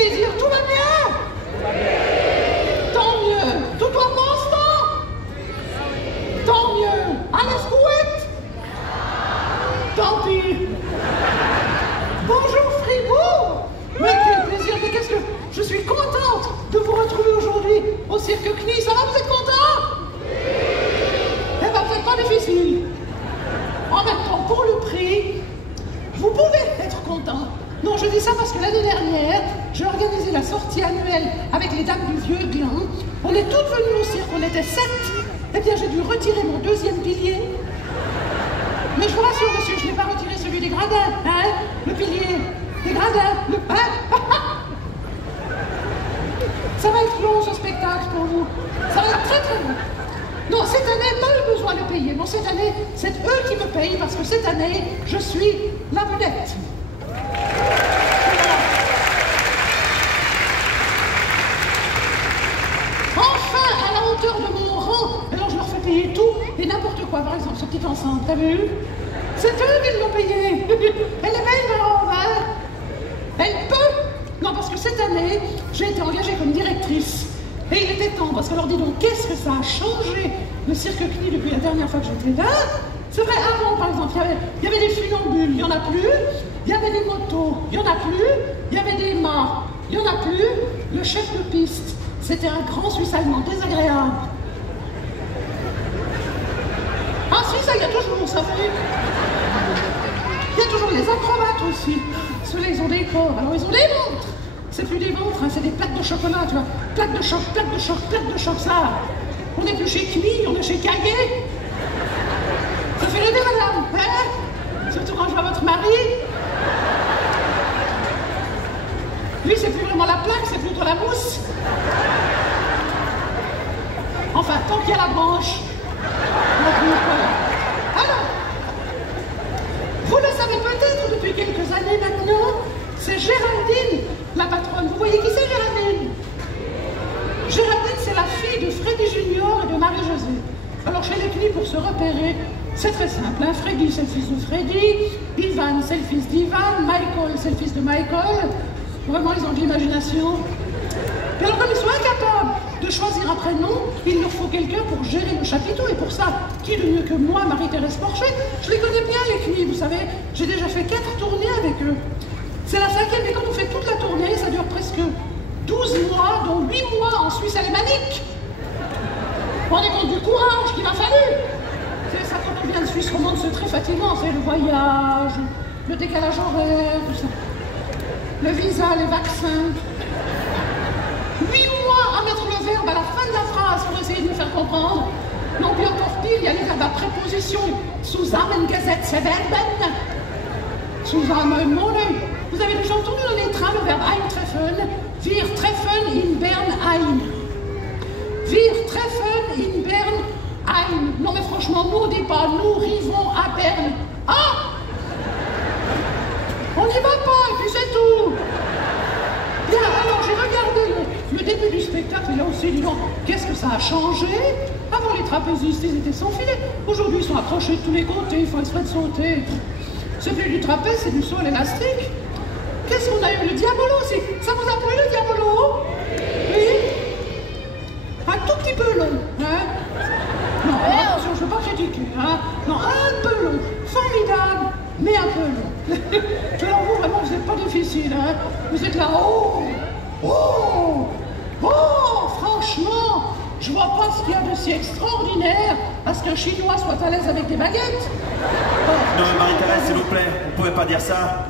plaisir, tout va bien? Tant mieux. Tout va constant? Tant mieux. Alles gut? Tant pis. Bonjour Fribourg. Mais quel plaisir, mais qu'est-ce que... Je suis contente de vous retrouver aujourd'hui au Cirque Knie. Ça va, vous êtes contents? Eh ben, vous n'êtes pas difficile. En même temps, pour le prix, vous pouvez être content. Non, je dis ça parce que l'année dernière, j'ai organisé la sortie annuelle avec les dames du Vieux Gland. On est toutes venues au cirque, on était 7. Eh bien, j'ai dû retirer mon deuxième pilier. Mais je vous rassure, monsieur, je n'ai pas retiré celui des gradins, hein? Le pilier des gradins, le pain. Ça va être long, ce spectacle, pour vous. Ça va être très, très long. Non, cette année, pas le besoin de payer. Non, cette année, c'est eux qui me payent parce que cette année, je suis la vedette. Enfin, à la hauteur de mon rang, alors je leur fais payer tout et n'importe quoi. Par exemple, ce petit ensemble, t'as vu? C'est eux qui l'ont payé. Elle est belle, ma robe, hein? Elle peut. Non, parce que cette année, j'ai été engagée comme directrice. Et il était temps, parce que alors dis donc, qu'est-ce que ça a changé le Cirque Knie depuis la dernière fois que j'étais là? C'est vrai, avant, par exemple, il y avait des funambules, il n'y en a plus. Il y avait des motos, il n'y en a plus. Il y avait des mâts, il n'y en a plus. Le chef de piste, c'était un grand Suisse allemand désagréable. Ah si, ça, il y a toujours, vous savez. Il y a toujours les acrobates aussi. Ceux-là, ils ont des corps, alors ils ont des montres. C'est plus des montres, hein, c'est des plaques de chocolat, tu vois. Plaques de choc, plaques de choc, plaques de choc, ça. On n'est plus chez Knie, on est chez Caillé. Ça fait rêver, madame, hein? Surtout quand je vois votre mari. Lui, c'est plus vraiment la plaque, c'est plutôt la mousse. Enfin, tant qu'il y a la branche. Alors, vous le savez peut-être depuis quelques années maintenant, c'est Géraldine, la patronne. Vous voyez qui c'est, Géraldine? Géraldine, c'est la fille de Freddy Junior et de Marie-Josée. Alors, chez les Knie, pour se repérer, c'est très simple. Hein? Freddy, c'est le fils de Freddy. Ivan, c'est le fils d'Ivan. Michael, c'est le fils de Michael. Vraiment, ils ont de l'imagination. Et alors, comme ils sont incapables de choisir un prénom, il leur faut quelqu'un pour gérer le chapiteau. Et pour ça, qui de mieux que moi, Marie-Thérèse Porchet? Je les connais bien, les Knie, vous savez. J'ai déjà fait 4 tournées avec eux. C'est la 5e, et quand on fait toute la tournée, ça dure presque 12 mois, dont 8 mois en Suisse alémanique. Vous vous rendez compte du courage qu'il m'a fallu? C'est ça, quand on vient de Suisse romande, c'est très fatigant. C'est le voyage, le décalage horaire, tout ça. Le visa, les vaccins. 8 mois à mettre le verbe à la fin de la phrase pour essayer de me faire comprendre. Non, puis encore pire, il y a les verbes à préposition. Zusammengesetzt werden. Zusammenwohnen. Vous avez déjà entendu dans les trains le verbe eintreffen? Wir treffen in Bern ein. Wir treffen in Bern ein. Non mais franchement, nous au départ, nous arrivons à Berne. Ah! On n'y va pas, et puis c'est tout. Bien, alors j'ai regardé le début du spectacle, et là aussi, dis donc, qu'est-ce que ça a changé? Avant, les trapézistes, ils étaient sans filet. Aujourd'hui, ils sont accrochés de tous les côtés, ils font exprès de sauter. C'est plus du trapèze, c'est du saut à l'élastique. Qu'est-ce qu'on a eu? Le diabolo aussi. Ça vous a plu, le diabolo? Oui? Un tout petit peu long, hein? Non, attention, je ne veux pas critiquer, hein? Non, un peu long. Formidable, mais un peu long. Alors vous, vraiment, vous n'êtes pas difficile, hein? Vous êtes là, oh! Oh! Oh! Franchement, je vois pas ce qu'il y a de si extraordinaire à ce qu'un Chinois soit à l'aise avec des baguettes. Non, mais Marie-Thérèse, s'il vous plaît, vous pouvez pas dire ça.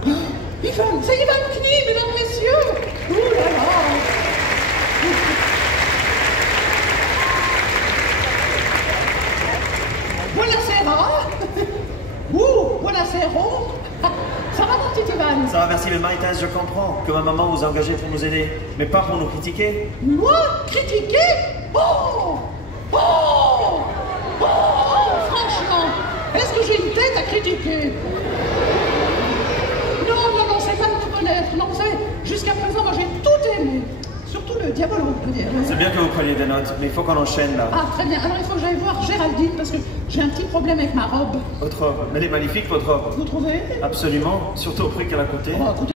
Ivan, c'est Ivan Knie, mesdames, messieurs. Ouh là là. Buonasera. Ouh, buonasera. Ça va, mon petit Ivan? Ça va, merci, mais Marie-Thérèse, je comprends que ma maman vous a engagé pour nous aider, mais pas pour nous critiquer. Moi? Critiquer? Oh! Oh! Oh! Oh! Franchement, est-ce que j'ai une tête à critiquer? Non, non, non, c'est pas de me connaître. Non, vous savez, jusqu'à présent, moi j'ai tout aimé. Surtout le diabolo, on peut dire. C'est bien que vous preniez des notes, mais il faut qu'on enchaîne là. Ah, très bien. Alors il faut que j'aille voir Géraldine parce que j'ai un petit problème avec ma robe. Votre robe. Elle est magnifique, votre robe. Vous trouvez? Absolument, surtout au prix qu'elle a coûté. Oh, écoutez,